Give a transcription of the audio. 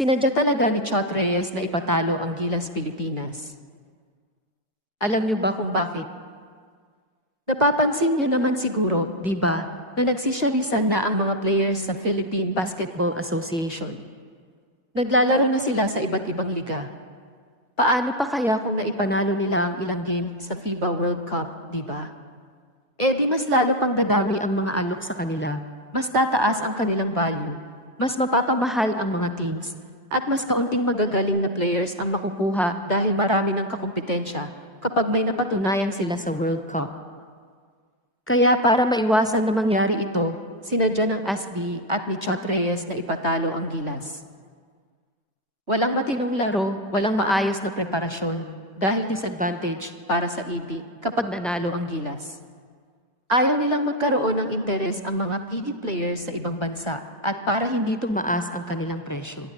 Sinadya talaga ni Chot Reyes na ipatalo ang Gilas Pilipinas. Alam niyo ba kung bakit? Napapansin niyo naman siguro, di ba, na nagsisyalisan na ang mga players sa Philippine Basketball Association. Naglalaro na sila sa iba't ibang liga. Paano pa kaya kung naipanalo nila ang ilang game sa FIBA World Cup, di ba? Eh di mas lalo pang dadami ang mga alok sa kanila, mas tataas ang kanilang value, mas mapapamahal ang mga teams, at mas kaunting magagaling na players ang makukuha dahil marami ng kakumpetensya kapag may napatunayan sila sa World Cup. Kaya para maiwasan na mangyari ito, sinadya ng ASB at ni Chot Reyes na ipatalo ang Gilas. Walang matinong laro, walang maayos na preparasyon, dahil disadvantage para sa EP kapag nanalo ang Gilas. Ayaw nilang magkaroon ng interes ang mga PE players sa ibang bansa at para hindi tumaas ang kanilang presyo.